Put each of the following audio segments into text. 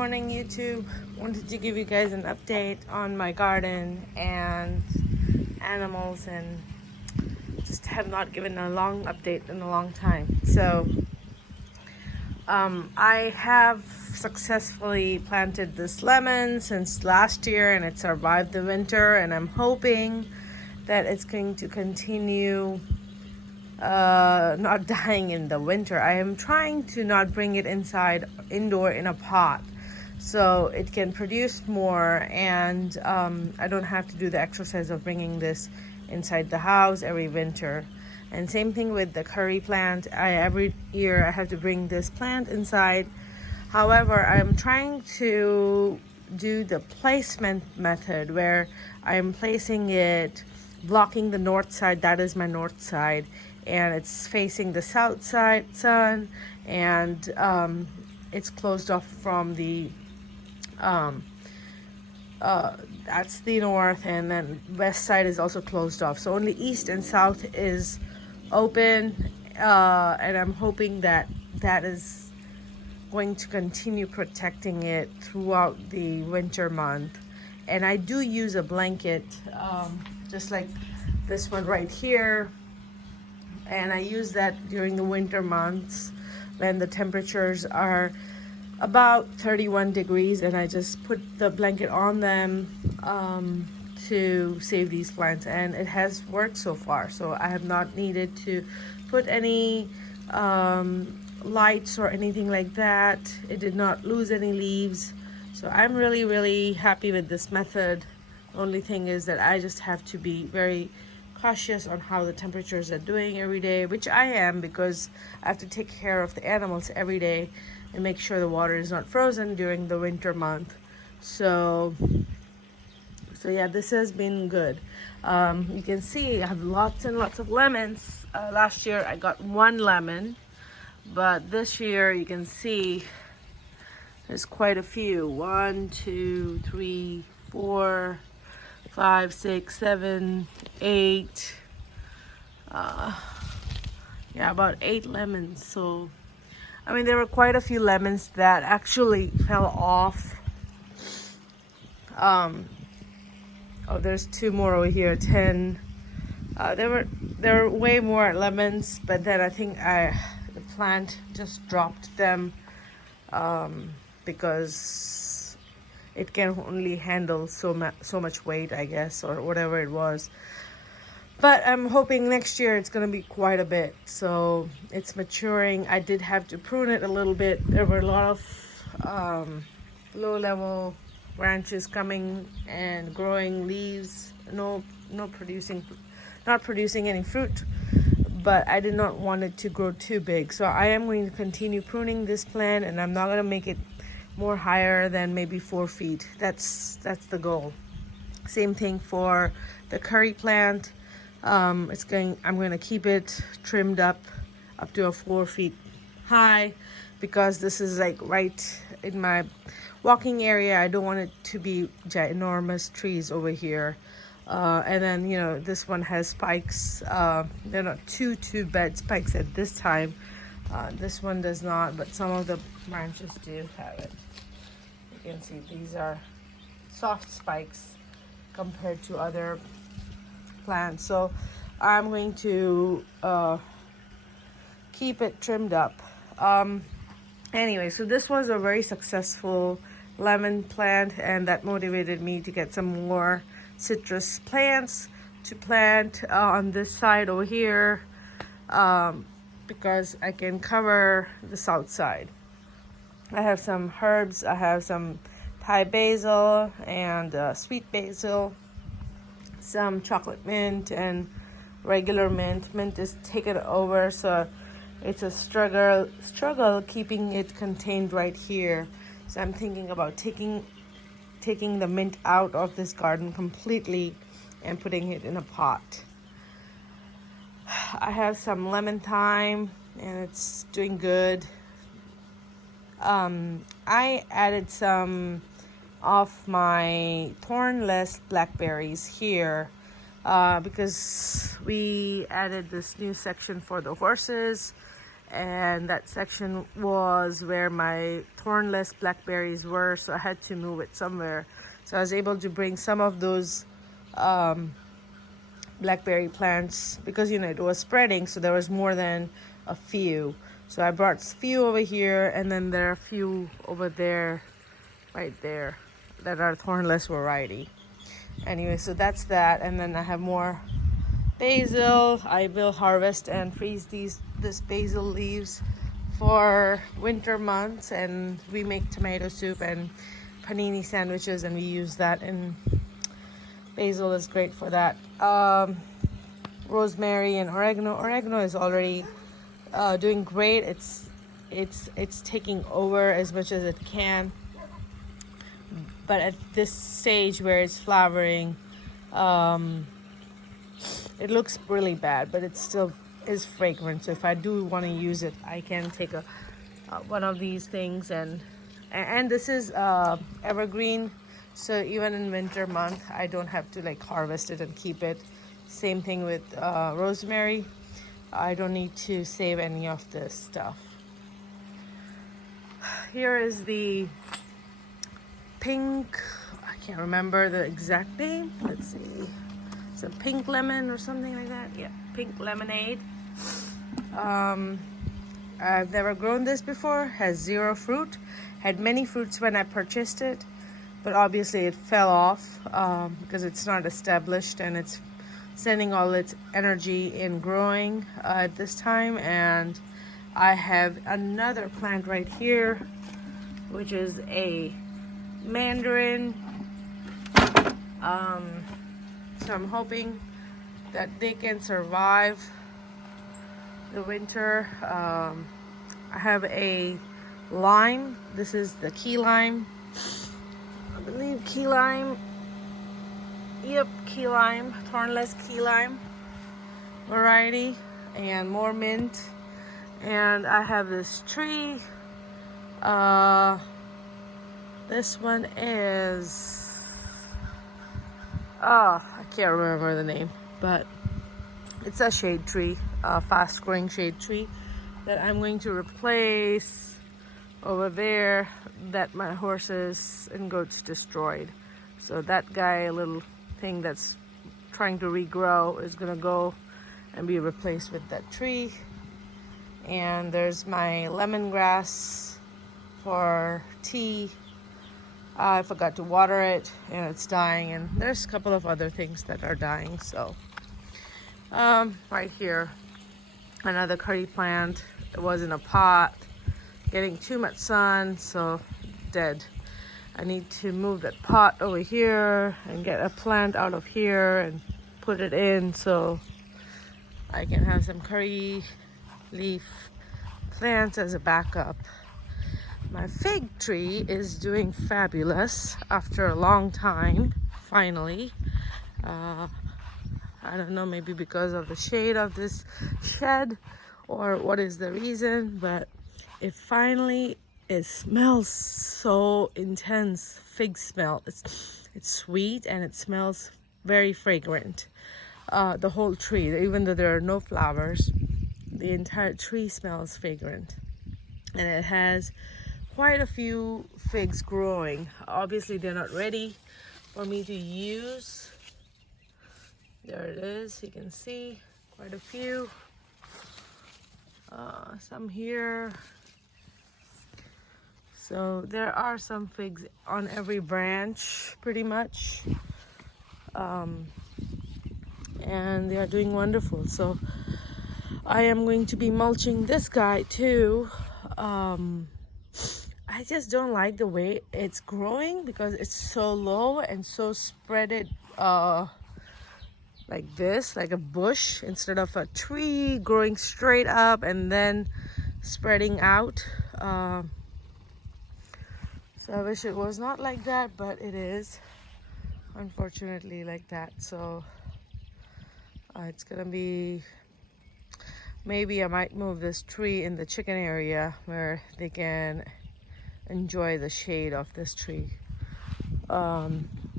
Morning YouTube. Wanted to give you guys an update on my garden and animals, and just have not given a long update in a long time. So I have successfully planted this lemon since last year, and it survived the winter, and I'm hoping that it's going to continue not dying in the winter. I am trying to not bring it indoor in a pot, so it can produce more, and I don't have to do the exercise of bringing this inside the house every winter. And same thing with the curry plant. Every year I have to bring this plant inside. However, I'm trying to do the placement method where I'm placing it blocking the north side. That is my north side, and it's facing the south side sun, and it's closed off from the that's the north, and then west side is also closed off, so only east and south is open, and I'm hoping that that is going to continue protecting it throughout the winter month. And I do use a blanket, just like this one right here, and I use that during the winter months when the temperatures are about 31 degrees, and I just put the blanket on them to save these plants, and it has worked so far. So I have not needed to put any lights or anything like that. It did not lose any leaves, so I'm really happy with this method. The only thing is that I just have to be very cautious on how the temperatures are doing every day, which I am, because I have to take care of the animals every day and make sure the water is not frozen during the winter month. So yeah, this has been good. You can see I have lots and lots of lemons. Last year I got one lemon, but this year you can see there's quite a few. 1, 2, 3, 4, 5, 6, 7, 8. Yeah, about 8 lemons. So I mean, there were quite a few lemons that actually fell off. Oh, there's 2 more over here. 10. There were way more lemons, but then I think the plant just dropped them because it can only handle so much weight, I guess, or whatever it was. But I'm hoping next year it's going to be quite a bit. So it's maturing. I did have to prune it a little bit. There were a lot of low-level branches coming and growing leaves. Not producing any fruit. But I did not want it to grow too big. So I am going to continue pruning this plant, and I'm not going to make it more higher than maybe 4 feet. That's the goal. Same thing for the curry plant. I'm going to keep it trimmed up to a 4 feet high, because this is like right in my walking area. I don't want it to be ginormous trees over here. And then, you know, this one has spikes. They're not too bad spikes at this time. This one does not, but some of the branches do have it. You can see these are soft spikes compared to other plants. So I'm going to keep it trimmed up. Anyway, so this was a very successful lemon plant, and that motivated me to get some more citrus plants to plant on this side over here, because I can cover the south side. I have some herbs. I have some Thai basil and sweet basil, some chocolate mint and regular mint. Mint is taken over, so it's a struggle keeping it contained right here. So I'm thinking about taking the mint out of this garden completely and putting it in a pot. I have some lemon thyme, and it's doing good. I added some of my thornless blackberries here because we added this new section for the horses, and that section was where my thornless blackberries were, so I had to move it somewhere. So I was able to bring some of those blackberry plants because, you know, it was spreading, so there was more than a few. So I brought a few over here, and then there are a few over there, right there, that are thornless variety. Anyway, so that's that. And then I have more basil. I will harvest and freeze this basil leaves for winter months, and we make tomato soup and panini sandwiches, and we use that, and basil is great for that. Rosemary and oregano is already doing great. It's taking over as much as it can, but at this stage where it's flowering, it looks really bad, but it still is fragrant. So if I do want to use it, I can take one of these things, and this is evergreen, so even in winter month I don't have to like harvest it and keep it. Same thing with rosemary. I don't need to save any of this stuff. Here is the pink, I can't remember the exact name. Let's see. It's a pink lemon or something like that. Yeah, pink lemonade. I've never grown this before. Has 0 fruit. Had many fruits when I purchased it, but obviously it fell off because it's not established, and it's sending all its energy in growing at this time. And I have another plant right here, which is a mandarin. So I'm hoping that they can survive the winter. I have a lime. This is the key lime. I believe key lime. Yep, key lime, thornless key lime variety, and more mint. And I have this tree. This one is, I can't remember the name, but it's a shade tree, a fast growing shade tree that I'm going to replace over there, that my horses and goats destroyed. So that guy, a little thing that's trying to regrow, is gonna go and be replaced with that tree. And there's my lemongrass for tea. I forgot to water it and it's dying, and there's a couple of other things that are dying. So right here, another curry plant. It was in a pot, getting too much sun, so dead. I need to move that pot over here and get a plant out of here and put it in so I can have some curry leaf plants as a backup. My fig tree is doing fabulous after a long time, finally. I don't know, maybe because of the shade of this shed or what is the reason, but it finally, it smells so intense. Fig smell. It's sweet and it smells very fragrant. The whole tree, even though there are no flowers, the entire tree smells fragrant, and it has quite a few figs growing. Obviously they're not ready for me to use. There it is, you can see quite a few. Some here. So there are some figs on every branch pretty much, and they are doing wonderful. So I am going to be mulching this guy too. I just don't like the way it's growing because it's so low and so spreaded like this, like a bush, instead of a tree growing straight up and then spreading out. So I wish it was not like that, but it is unfortunately like that. So it's gonna be, maybe I might move this tree in the chicken area where they can enjoy the shade of this tree.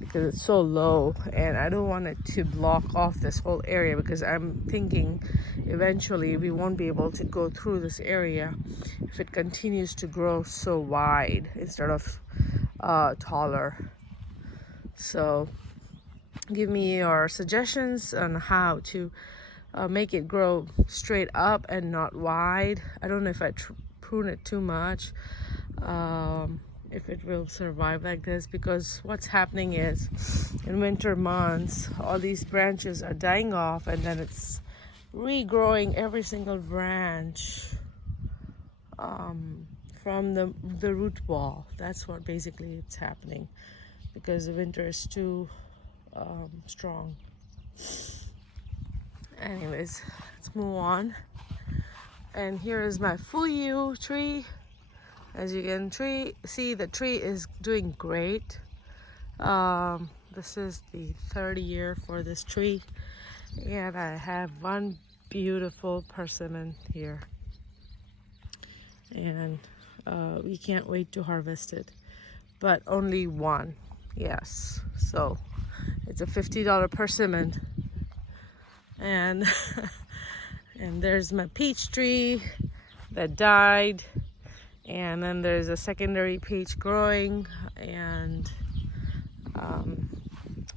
because it's so low, and I don't want it to block off this whole area, because I'm thinking eventually we won't be able to go through this area if it continues to grow so wide instead of taller. So give me your suggestions on how to make it grow straight up and not wide. I don't know if I prune it too much, if it will survive like this, because what's happening is in winter months all these branches are dying off, and then it's regrowing every single branch from the root ball. That's what basically it's happening, because the winter is too strong. Anyways, let's move on. And here is my fuyu tree. As you can see, the tree is doing great. This is the third year for this tree, and I have one beautiful persimmon here, and we can't wait to harvest it, but only one. Yes, so it's a $50 persimmon. And and there's my peach tree that died, and then there's a secondary peach growing, and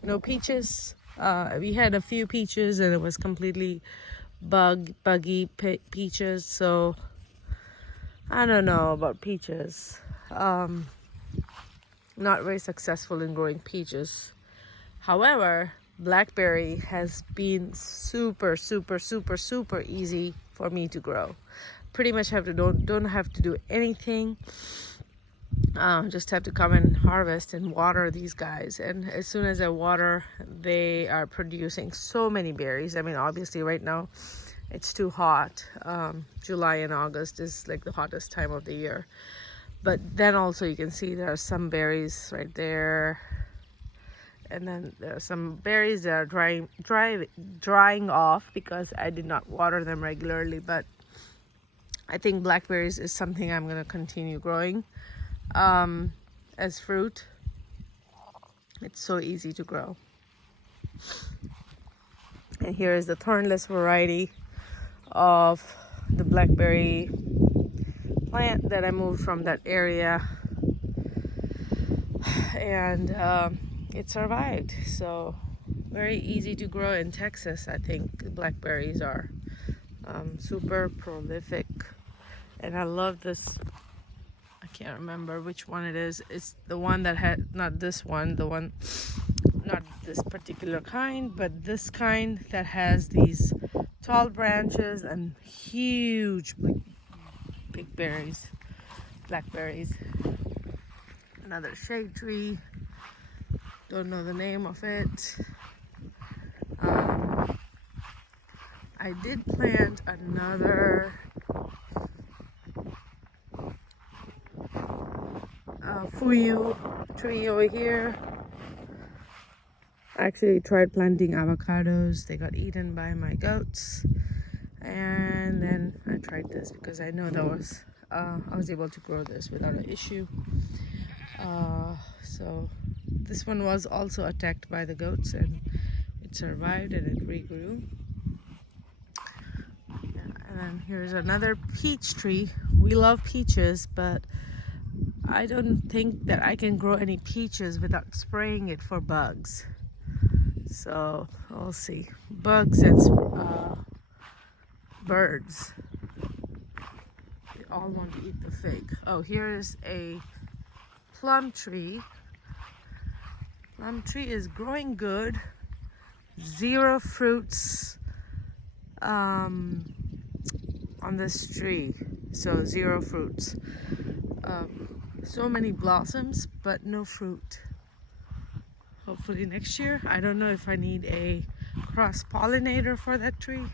no peaches. We had a few peaches, and it was completely buggy peaches, so I don't know about peaches. Not very successful in growing peaches. However, blackberry has been super easy for me to grow. Pretty much don't have to do anything. Just have to come and harvest and water these guys, and as soon as I water, they are producing so many berries. I mean, obviously right now it's too hot. July and August is like the hottest time of the year, but then also you can see there are some berries right there, and then there are some berries that are drying off because I did not water them regularly. But I think blackberries is something I'm going to continue growing as fruit. It's so easy to grow. And here is the thornless variety of the blackberry plant that I moved from that area, and it survived. So very easy to grow in Texas. I think blackberries are super prolific, and I love this. I can't remember which one it is. It's the one that had, not this one, the one, not this particular kind, but this kind that has these tall branches and huge big berries, blackberries. Another shade tree, don't know the name of it. I did plant another fuyu tree over here. I actually tried planting avocados. They got eaten by my goats, and then I tried this because I know that was I was able to grow this without an issue. So this one was also attacked by the goats, and it survived and it regrew. And then here's another peach tree. We love peaches, but I don't think that I can grow any peaches without spraying it for bugs. So we'll see. Bugs and birds. They all want to eat the fig. Oh, here is a plum tree. Plum tree is growing good. 0 fruits on this tree. So 0 fruits. So many blossoms, but no fruit. Hopefully next year. I don't know if I need a cross-pollinator for that tree.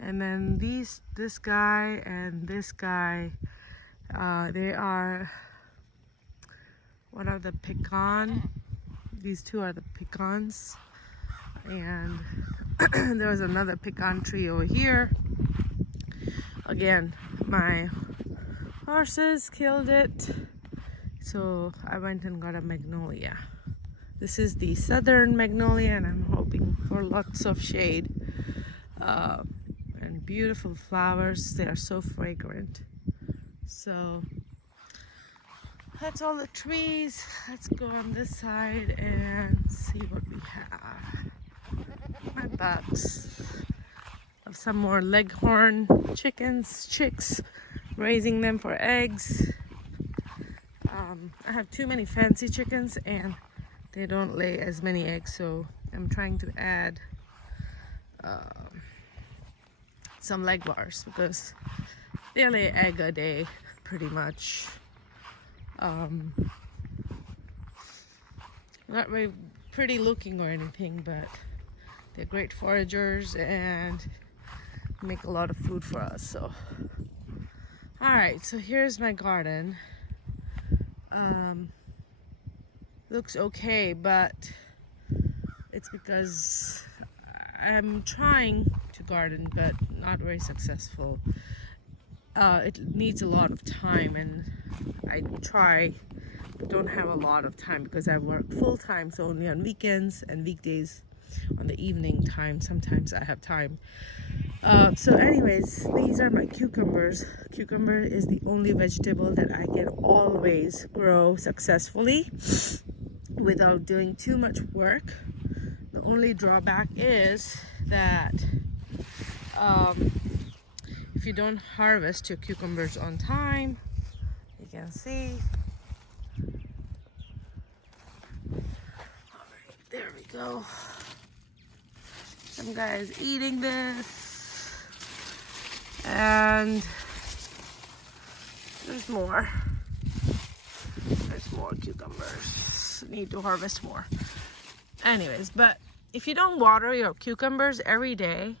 And then this guy and this guy, they are one of the pecan. These two are the pecans. And there's another pecan tree over here. Again, my horses killed it, so I went and got a magnolia. This is the southern magnolia, and I'm hoping for lots of shade and beautiful flowers. They are so fragrant. So that's all the trees. Let's go on this side and see what we have. My bucks. Have some more leghorn chicks, raising them for eggs. I have too many fancy chickens and they don't lay as many eggs, so I'm trying to add some leg bars because they lay an egg a day pretty much. Not very pretty looking or anything, but they're great foragers and make a lot of food for us. So all right, so here's my garden. Looks okay, but it's because I'm trying to garden but not very successful. It needs a lot of time, and I try but don't have a lot of time because I work full-time, so only on weekends and weekdays on the evening time sometimes I have time. So anyways, these are my cucumbers. Cucumber is the only vegetable that I can always grow successfully without doing too much work. The only drawback is that if you don't harvest your cucumbers on time, you can see. All right, there we go. Some guy is eating this, and there's more. There's more cucumbers. Need to harvest more. Anyways, but if you don't water your cucumbers every day,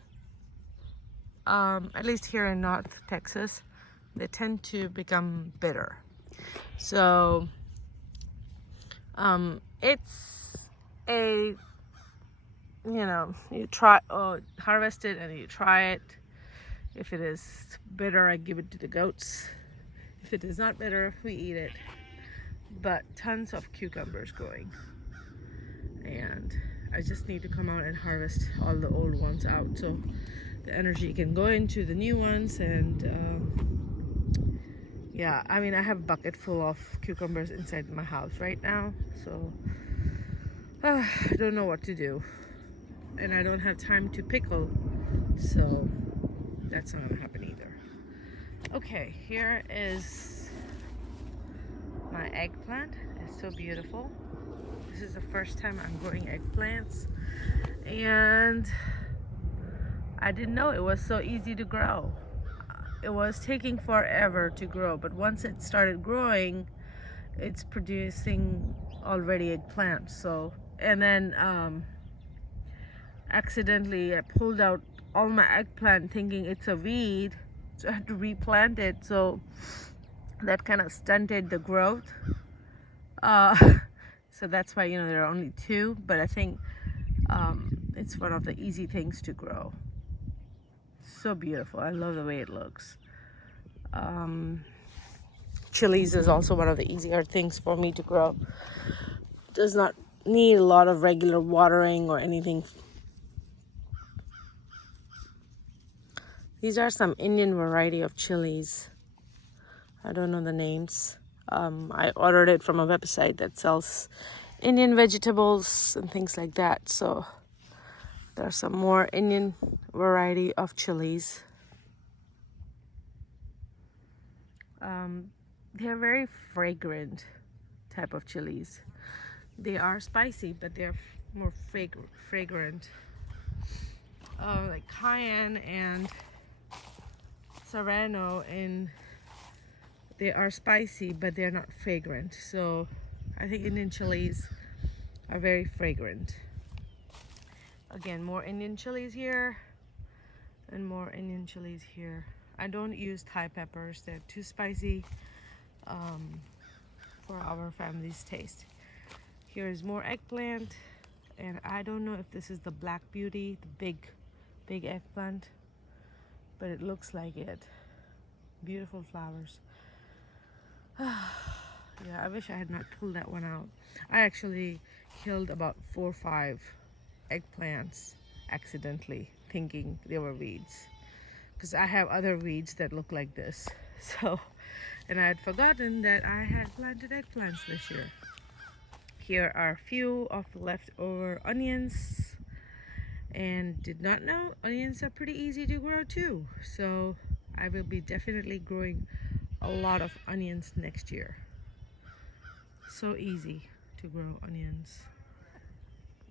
at least here in North Texas, they tend to become bitter. So it's a, you try harvest it and you try it. If it is bitter, I give it to the goats. If it is not bitter, we eat it. But tons of cucumbers growing, and I just need to come out and harvest all the old ones out so the energy can go into the new ones. And yeah, I mean, I have a bucket full of cucumbers inside my house right now, so I don't know what to do, and I don't have time to pickle, so that's not gonna happen either. Okay, here is my eggplant. It's so beautiful. This is the first time I'm growing eggplants, and I didn't know it was so easy to grow. It was taking forever to grow, but once it started growing, it's producing already eggplants. So, and then accidentally I pulled out all my eggplant thinking it's a weed, so I had to replant it. So that kind of stunted the growth. So that's why, there are only two, but I think it's one of the easy things to grow. So beautiful. I love the way it looks. Chilies is also one of the easier things for me to grow. Does not need a lot of regular watering or anything. These are some Indian variety of chilies. I don't know the names. I ordered it from a website that sells Indian vegetables and things like that. So there's some more Indian variety of chilies. They're very fragrant type of chilies. They are spicy, but they're more fragrant. Like cayenne and serrano, and they are spicy, but they're not fragrant. So I think Indian chilies are very fragrant. Again, more Indian chilies here and more Indian chilies here. I don't use Thai peppers. They're too spicy for our family's taste. Here is more eggplant, and I don't know if this is the Black Beauty, the big eggplant, but it looks like it. Beautiful flowers. Yeah, I wish I had not pulled that one out. I actually killed about 4 or 5 eggplants accidentally, thinking they were weeds. Because I have other weeds that look like this. So, and I had forgotten that I had planted eggplants this year. Here are a few of the leftover onions, and did not know onions are pretty easy to grow too. So I will be definitely growing a lot of onions next year. So easy to grow onions.